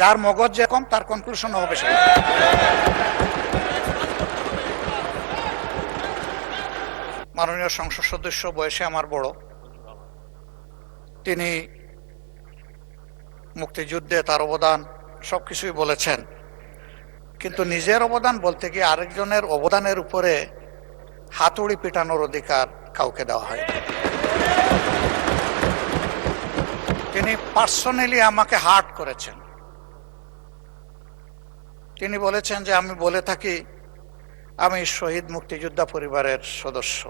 যার মগজ যে কম তার কনক্লুশন হবে সেটা। মাননীয় সংসদ সদস্য বয়সে আমার বড়, তিনি মুক্তিযুদ্ধে তার অবদান সবকিছুই বলেছেন, কিন্তু নিজের অবদান বলতে গিয়ে আরেকজনের অবদানের উপরে হাতুড়ি পিটানোর অধিকার কাউকে দেওয়া হয়। তিনি পার্সোনালি আমাকে হার্ট করেছেন। তিনি বলেছেন যে আমি বলে থাকি আমি শহীদ মুক্তিযোদ্ধা পরিবারের সদস্য,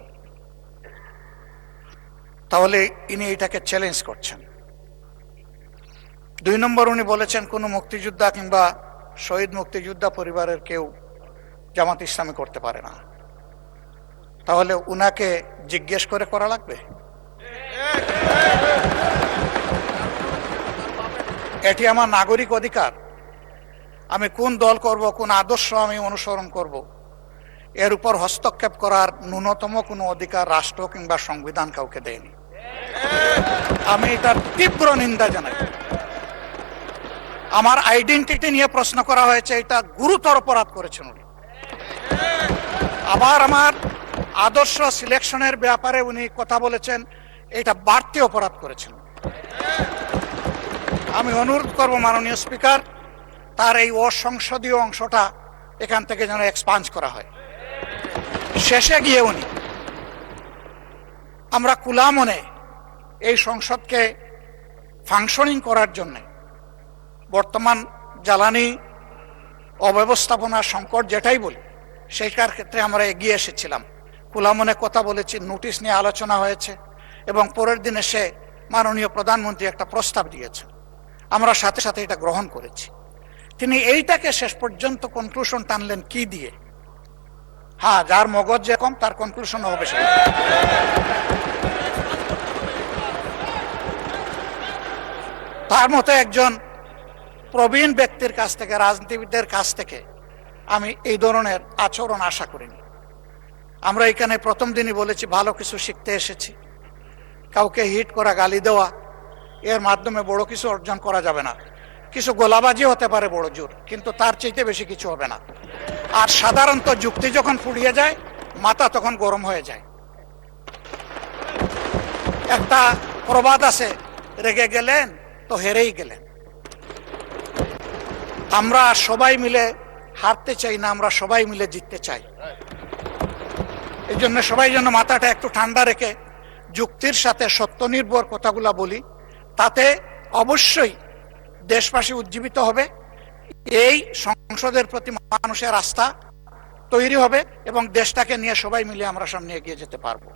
তাহলে ইনি এটাকে চ্যালেঞ্জ করছেন। 2 নম্বর, উনি বলেছেন কোন মুক্তিযোদ্ধা কিংবা শহীদ মুক্তিযোদ্ধা পরিবারের কেউ জামাত ইসলামী করতে পারে না, তাহলে উনাকে জিজ্ঞেস করে করা লাগবে? এটি আমার নাগরিক অধিকার। আমি কোন দল করব, কোন আদর্শ আমি অনুসরণ করব, এর উপর হস্তক্ষেপ করার ন্যূনতম কোনো অধিকার রাষ্ট্র কিংবা সংবিধান কাউকে দেয়নি। আমি এটার তীব্র নিন্দা জানাই। আমার আইডেন্টিটি নিয়ে প্রশ্ন করা হয়েছে, এটা গুরুতর অপরাধ করেছেন উনি। আবার আমার আদর্শ সিলেকশনের ব্যাপারে উনি কথা বলেছেন, এটা বাড়তি অপরাধ করেছেন। আমি অনুরোধ করব মাননীয় স্পিকার, তার এই অসংসদীয় অংশটা এখান থেকে যেন এক্সপাঞ্জ করা হয়। শেষে গিয়ে উনি আমরা খোলা মনে এই সংসদকে ফাংশনিং করার জন্য বর্তমান জ্বালানি অব্যবস্থাপনা সংকট যেটাই বলি সেইটার ক্ষেত্রে আমরা এগিয়ে এসেছিলাম, খোলা মনে কথা বলেছি, নোটিশ নিয়ে আলোচনা হয়েছে এবং পরের দিনে সে মাননীয় প্রধানমন্ত্রী একটা প্রস্তাব দিয়েছেন, আমরা সাথে সাথে এটা গ্রহণ করেছি। তিনি এইটাকে শেষ পর্যন্ত কনক্লুশন টানলেন কি দিয়ে? হ্যাঁ, যার মগজ যে কম তার কনক্লুশন হবে সেটা। তার মতো একজন প্রবীণ ব্যক্তির কাছ থেকে, রাজনীতিবিদদের কাছ থেকে আমি এই ধরনের আচরণ আশা করিনি। আমরা এখানে প্রথম দিনই বলেছি ভালো কিছু শিখতে এসেছি। কাউকে হিট করা, গালি দেওয়া, এর মাধ্যমে বড় কিছু অর্জন করা যাবে না। কিছু গোলাবাজি হতে পারে বড় জোর, কিন্তু তার চাইতে বেশি কিছু হবে না। আর সাধারণত যুক্তি যখন ফুরিয়ে যায়, মাথা তখন গরম হয়ে যায়। একটা প্রবাদ আছে, রেগে গেলেন তো হেরেই গেলেন। আমরা সবাই মিলে হারতে চাই না, আমরা সবাই মিলে জিততে চাই। এই জন্য সবাই যেন মাথাটা একটু ঠান্ডা রেখে যুক্তির সাথে সত্য নির্ভর কথাগুলা বলি, তাতে অবশ্যই দেশবাসী উজ্জীবিত হবে, এই সংসদের প্রতি মানুষের আস্থা তৈরি হবে এবং দেশটাকে নিয়ে সবাই মিলে আমরা সামনে এগিয়ে যেতে পারবো।